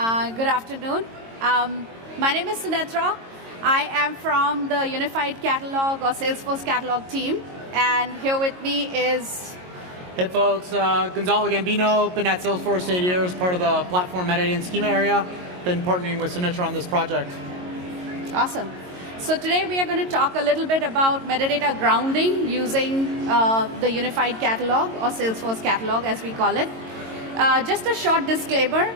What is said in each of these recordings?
Good afternoon. My name is Sunetra. I am from the Unified Catalog or Salesforce Catalog team, and here with me is... Hey folks, Gonzalo Gambino, been at Salesforce 8 years, part of the platform metadata and schema area. Been partnering with Sunetra on this project. Awesome. So today we are going to talk a little bit about metadata grounding using the Unified Catalog or Salesforce Catalog as we call it. Just a short disclaimer,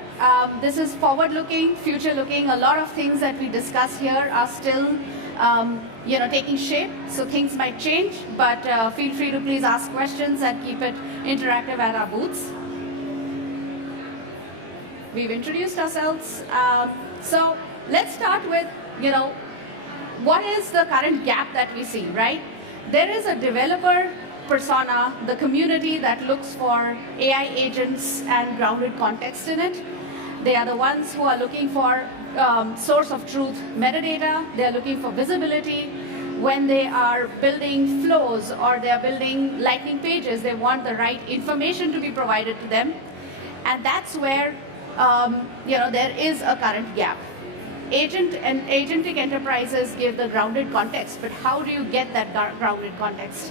this is forward-looking, future-looking. A lot of things that we discuss here are still taking shape, so things might change, but feel free to please ask questions and keep it interactive at our booths. We've introduced ourselves, so let's start with, what is the current gap that we see, right? There is a developer persona, the community that looks for AI agents and grounded context in it. They are the ones who are looking for source of truth metadata. They are looking for visibility. When they are building flows or they are building lightning pages, they want the right information to be provided to them. And that's where there is a current gap. Agent and agentic enterprises give the grounded context, but how do you get that grounded context?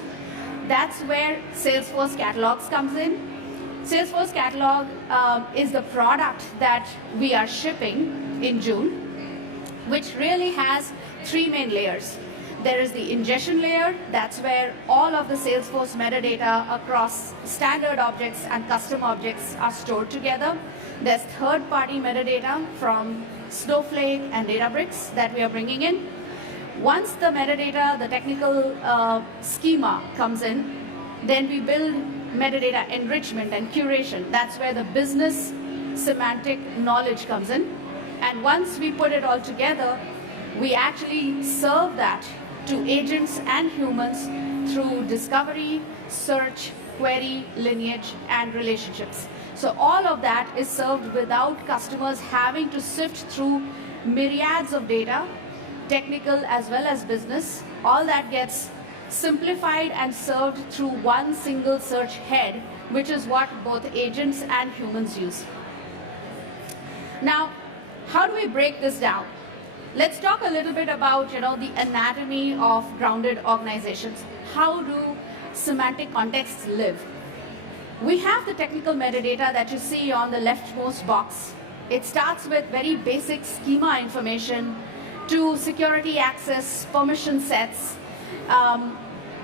That's where Salesforce Catalogs comes in. Salesforce Catalog is the product that we are shipping in June, which really has three main layers. There is the ingestion layer. That's where all of the Salesforce metadata across standard objects and custom objects are stored together. There's third-party metadata from Snowflake and Databricks that we are bringing in. Once the metadata, the technical schema comes in, then we build metadata enrichment and curation. That's where the business semantic knowledge comes in. And once we put it all together, we actually serve that to agents and humans through discovery, search, query, lineage, and relationships. So all of that is served without customers having to sift through myriads of data, technical as well as business. All that gets simplified and served through one single search head, which is what both agents and humans use. Now, how do we break this down? Let's talk a little bit about the anatomy of grounded organizations. How do semantic contexts live? We have the technical metadata that you see on the leftmost box. It starts with very basic schema information to security access, permission sets,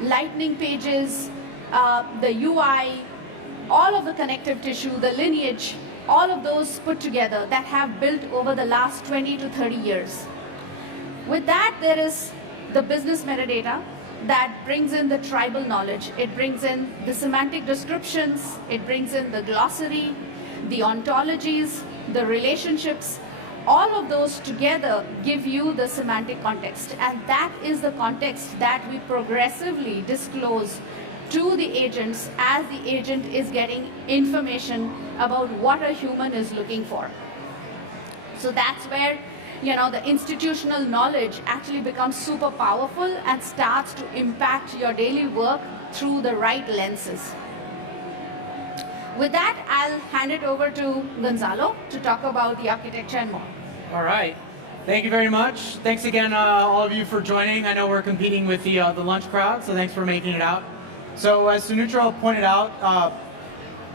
lightning pages, the UI, all of the connective tissue, the lineage, all of those put together that have built over the last 20 to 30 years. With that, there is the business metadata that brings in the tribal knowledge. It brings in the semantic descriptions, it brings in the glossary, the ontologies, the relationships. All of those together give you the semantic context, and that is the context that we progressively disclose to the agents as the agent is getting information about what a human is looking for. So that's where the institutional knowledge actually becomes super powerful and starts to impact your daily work through the right lenses. With that, I'll hand it over to Gonzalo to talk about the architecture and more. All right. Thank you very much. Thanks again, all of you, for joining. I know we're competing with the lunch crowd, so thanks for making it out. So as Sunetra pointed out,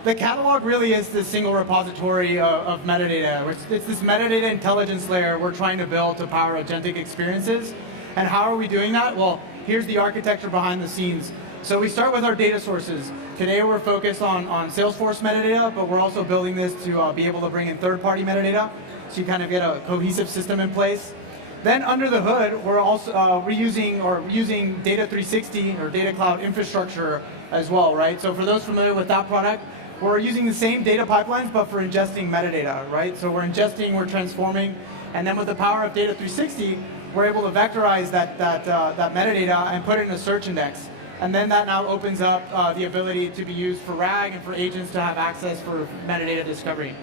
the catalog really is the single repository of metadata. It's this metadata intelligence layer we're trying to build to power agentic experiences. And how are we doing that? Well, here's the architecture behind the scenes. So we start with our data sources. Today we're focused on Salesforce metadata, but we're also building this to be able to bring in third-party metadata, so you kind of get a cohesive system in place. Then under the hood, we're also using Data360 or Data Cloud infrastructure as well, right? So for those familiar with that product, we're using the same data pipelines, but for ingesting metadata, right? So we're ingesting, we're transforming, and then with the power of Data360, we're able to vectorize that metadata and put it in a search index. And then that now opens up the ability to be used for RAG and for agents to have access for metadata discovery.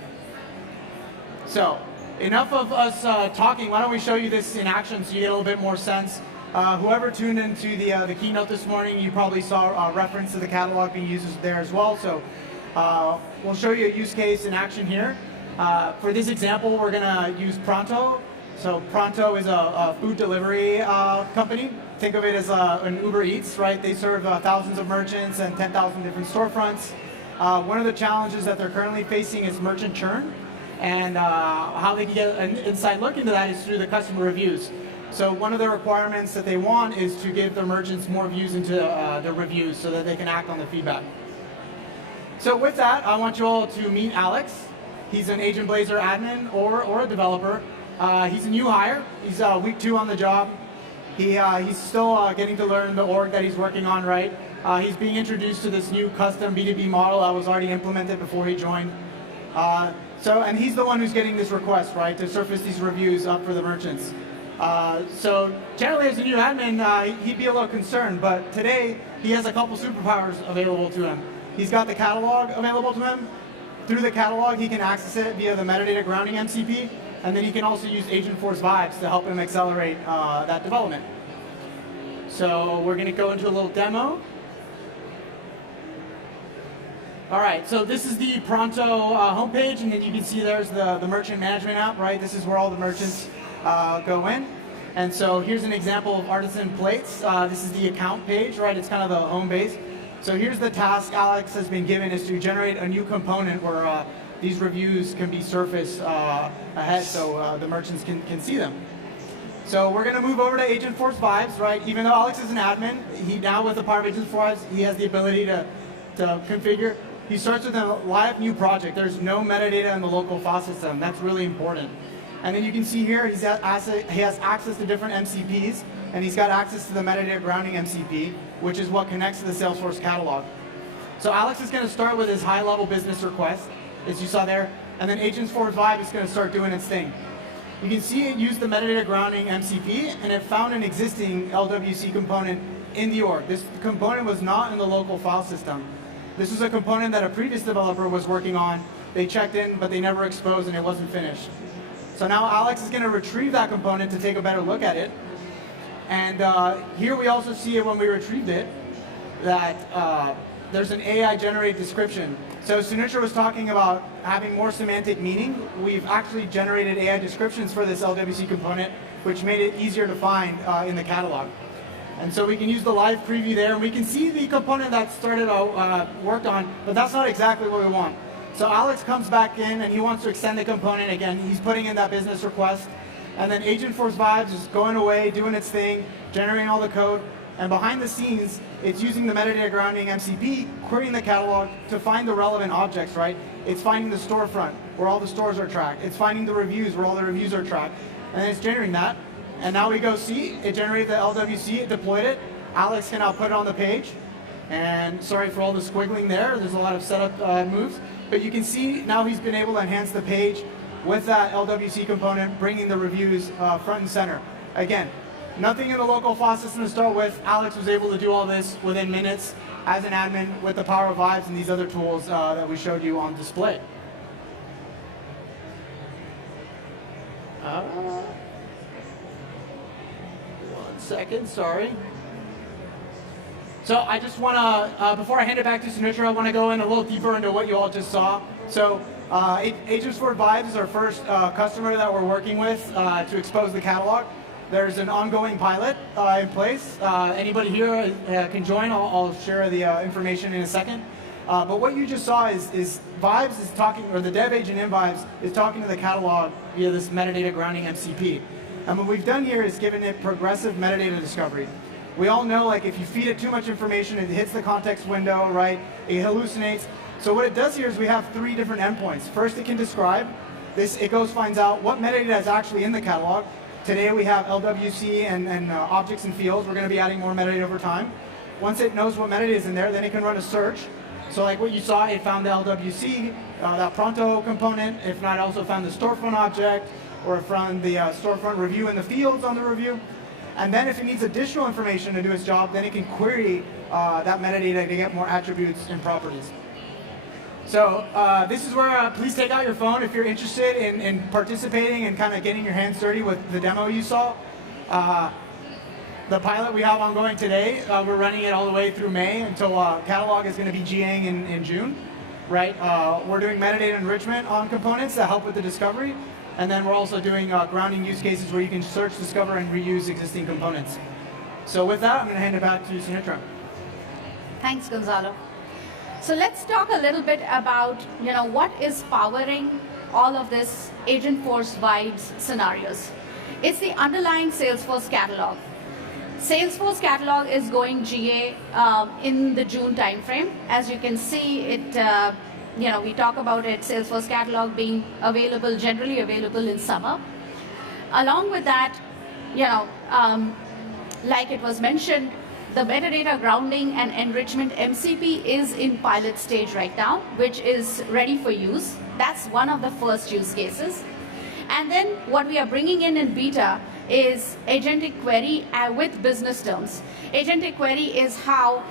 So enough of us talking. Why don't we show you this in action so you get a little bit more sense. Whoever tuned into the keynote this morning, you probably saw a reference to the catalog being used there as well. So we'll show you a use case in action here. For this example, we're going to use Pronto. So Pronto is a food delivery company. Think of it as an Uber Eats, right? They serve thousands of merchants and 10,000 different storefronts. One of the challenges that they're currently facing is merchant churn. And how they can get an inside look into that is through the customer reviews. So one of the requirements that they want is to give their merchants more views into their reviews so that they can act on the feedback. So with that, I want you all to meet Alex. He's an Agent Blazor admin or a developer. He's a new hire. He's week 2 on the job. He's still getting to learn the org that he's working on, right? He's being introduced to this new custom B2B model that was already implemented before he joined. And he's the one who's getting this request, right, to surface these reviews up for the merchants. So generally as a new admin, he'd be a little concerned, but today he has a couple superpowers available to him. He's got the catalog available to him. Through the catalog, he can access it via the metadata grounding MCP, and then he can also use Agentforce vibes to help him accelerate that development. So we're going to go into a little demo. All right, so this is the Pronto homepage, and then you can see there's the merchant management app, right? This is where all the merchants go in. And so here's an example of artisan plates. This is the account page, right? It's kind of the home base. So here's the task Alex has been given, is to generate a new component where these reviews can be surfaced ahead so the merchants can see them. So we're going to move over to Agentforce Vibes, right? Even though Alex is an admin, he now with the power of Agentforce Vibes, he has the ability to configure. He starts with a live new project. There's no metadata in the local file system. That's really important. And then you can see here he has access to different MCPs, and he's got access to the metadata grounding MCP, which is what connects to the Salesforce catalog. So Alex is going to start with his high-level business request, as you saw there, and then Agentforce Vibe is going to start doing its thing. You can see it used the metadata grounding MCP, and it found an existing LWC component in the org. This component was not in the local file system. This was a component that a previous developer was working on. They checked in, but they never exposed, and it wasn't finished. So now Alex is going to retrieve that component to take a better look at it. And here we also see it when we retrieved it, that there's an AI-generated description. So Sunetra was talking about having more semantic meaning. We've actually generated AI descriptions for this LWC component, which made it easier to find in the catalog. And so we can use the live preview there, and we can see the component that started worked on, but that's not exactly what we want. So Alex comes back in, and he wants to extend the component again. He's putting in that business request, and then Agentforce Vibes is going away, doing its thing, generating all the code, and behind the scenes, it's using the metadata grounding MCP, querying the catalog to find the relevant objects, right? It's finding the storefront, where all the stores are tracked. It's finding the reviews, where all the reviews are tracked. And then it's generating that. And now we go see, it generated the LWC, it deployed it. Alex can now put it on the page. And sorry for all the squiggling there. There's a lot of setup moves. But you can see now he's been able to enhance the page with that LWC component, bringing the reviews front and center. Again, nothing in the local file system to start with. Alex was able to do all this within minutes as an admin with the power of Vibes and these other tools that we showed you on display. One second, sorry. So I just want to, before I hand it back to Sunetra, I want to go in a little deeper into what you all just saw. So Agentforce Vibes is our first customer that we're working with to expose the catalog. There's an ongoing pilot in place. Anybody here can join. I'll share the information in a second. But what you just saw is Vibes is talking, or the dev agent in Vibes is talking to the catalog via this metadata grounding MCP. And what we've done here is given it progressive metadata discovery. We all know, like, if you feed it too much information, it hits the context window, right? It hallucinates. So what it does here is we have 3 different endpoints. First, it can describe. It goes, finds out what metadata is actually in the catalog. Today we have LWC and objects and fields. We're going to be adding more metadata over time. Once it knows what metadata is in there, then it can run a search. So like what you saw, it found the LWC, that Pronto component. If not, it also found the storefront object, or it found the storefront review in the fields on the review. And then if it needs additional information to do its job, then it can query that metadata to get more attributes and properties. So this is where please take out your phone if you're interested in participating and kind of getting your hands dirty with the demo you saw. The pilot we have ongoing today, we're running it all the way through May until catalog is going to be GAing in June. right? We're doing metadata enrichment on components that help with the discovery. And then we're also doing grounding use cases where you can search, discover, and reuse existing components. So with that, I'm going to hand it back to Sunitra. Thanks, Gonzalo. So let's talk a little bit about, what is powering all of this Agentforce vibes scenarios. It's the underlying Salesforce catalog. Salesforce catalog is going GA in the June timeframe. As you can see, it we talk about it, Salesforce catalog being available, generally available in summer. Along with that, like it was mentioned, the metadata grounding and enrichment MCP is in pilot stage right now, which is ready for use. That's one of the first use cases. And then what we are bringing in beta is agentic query with business terms. Agentic query is how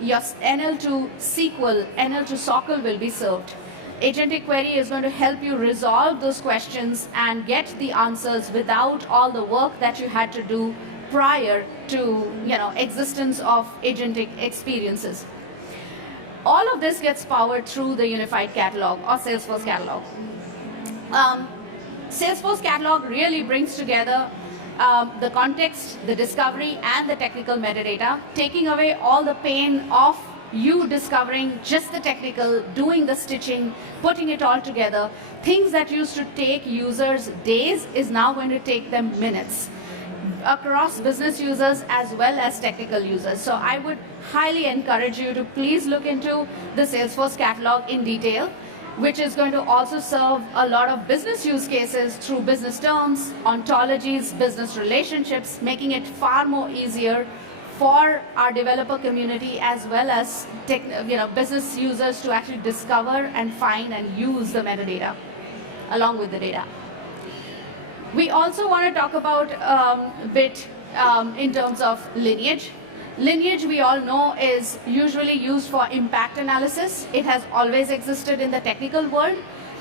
your NL to SQL, NL to SOQL will be served. Agentic query is going to help you resolve those questions and get the answers without all the work that you had to do prior to existence of agentic experiences. All of this gets powered through the unified catalog or Salesforce catalog. Salesforce catalog really brings together the context, the discovery, and the technical metadata, taking away all the pain of you discovering just the technical, doing the stitching, putting it all together. Things that used to take users days is now going to take them minutes across business users as well as technical users. So I would highly encourage you to please look into the Salesforce catalog in detail, which is going to also serve a lot of business use cases through business terms, ontologies, business relationships, making it far more easier for our developer community as well as business users to actually discover and find and use the metadata along with the data. We also want to talk about a bit in terms of lineage. Lineage, we all know, is usually used for impact analysis. It has always existed in the technical world.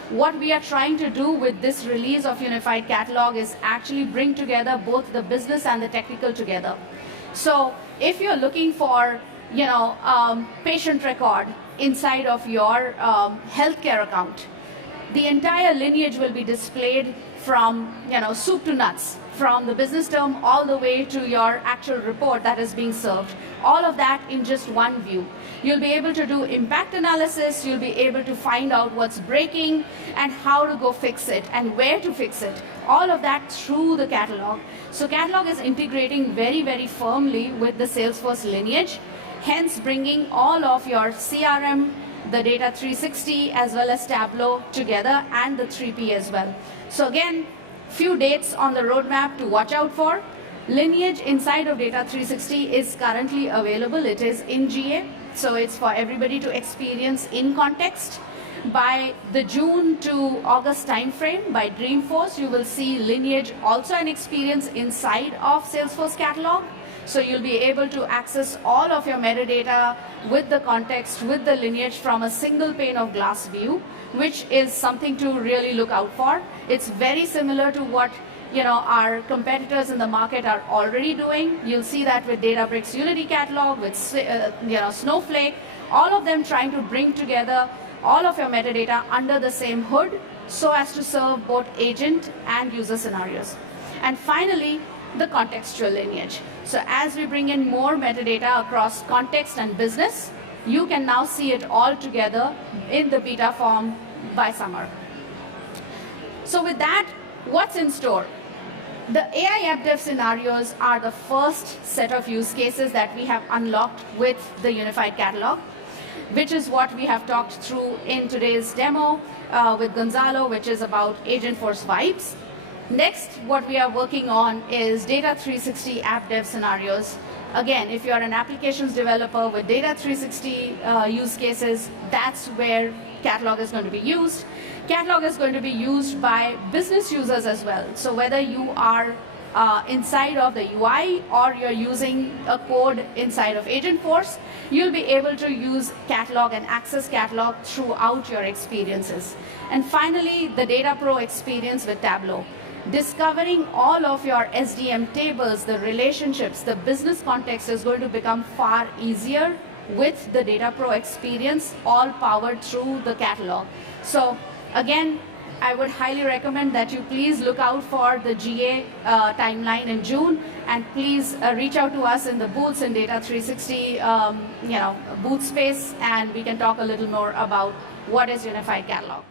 What we are trying to do with this release of Unified Catalog is actually bring together both the business and the technical together. So if you're looking for, patient record inside of your healthcare account, the entire lineage will be displayed from, soup to nuts, from the business term all the way to your actual report that is being served. All of that in just one view. You'll be able to do impact analysis, you'll be able to find out what's breaking and how to go fix it and where to fix it. All of that through the catalog. So catalog is integrating very, very firmly with the Salesforce lineage, hence bringing all of your CRM, the Data 360 as well as Tableau together and the 3P as well. So again, few dates on the roadmap to watch out for. Lineage inside of Data 360 is currently available. It is in GA, so it's for everybody to experience in context. By the June to August timeframe, by Dreamforce, you will see Lineage also an experience inside of Salesforce Catalog. So you'll be able to access all of your metadata with the context, with the lineage from a single pane of glass view, which is something to really look out for. It's very similar to what our competitors in the market are already doing. You'll see that with Databricks Unity Catalog, with Snowflake, all of them trying to bring together all of your metadata under the same hood so as to serve both agent and user scenarios. And finally, the contextual lineage. So as we bring in more metadata across context and business, you can now see it all together in the beta form by summer. So with that, what's in store? The AI app dev scenarios are the first set of use cases that we have unlocked with the Unified Catalog, which is what we have talked through in today's demo with Gonzalo, which is about Agentforce vibes. Next, what we are working on is Data 360 app dev scenarios. Again, if you're an applications developer with Data 360 use cases, that's where Catalog is going to be used. Catalog is going to be used by business users as well. So whether you are inside of the UI or you're using a code inside of Agentforce, you'll be able to use Catalog and access Catalog throughout your experiences. And finally, the Data Pro experience with Tableau. Discovering all of your SDM tables, the relationships, the business context is going to become far easier with the Data Pro experience, all powered through the catalog. So again, I would highly recommend that you please look out for the GA timeline in June, and please reach out to us in the booths in Data 360 booth space, and we can talk a little more about what is Unified Catalog.